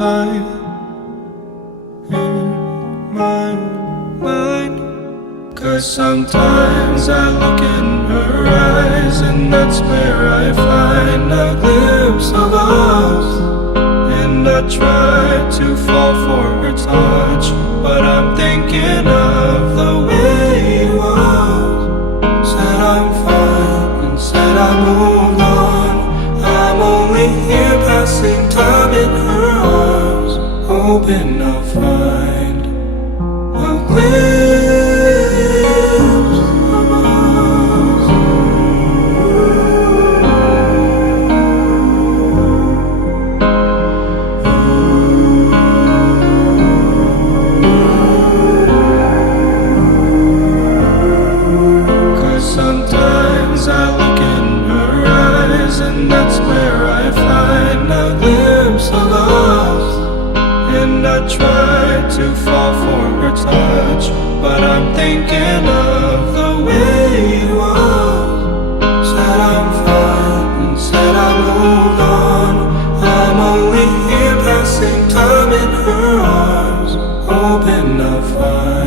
inside, in my mind. 'Cause sometimes I look in her eyes, and that's where I find a glimpse of us. And I try to fall for her touch, but I'm thinking of the way it was. Said I'm fine and said I moved on. I'm only here passing time in her arms, hoping I'll find a glimpse of us. 'Cause sometimes I look in her eyes, and that's where I find a glimpse of us. And I try to fall for her touch, but I'm thinking of the way it was. Said I'm fine and said I moved on. I'm only here passing time in her arms, hoping I'll find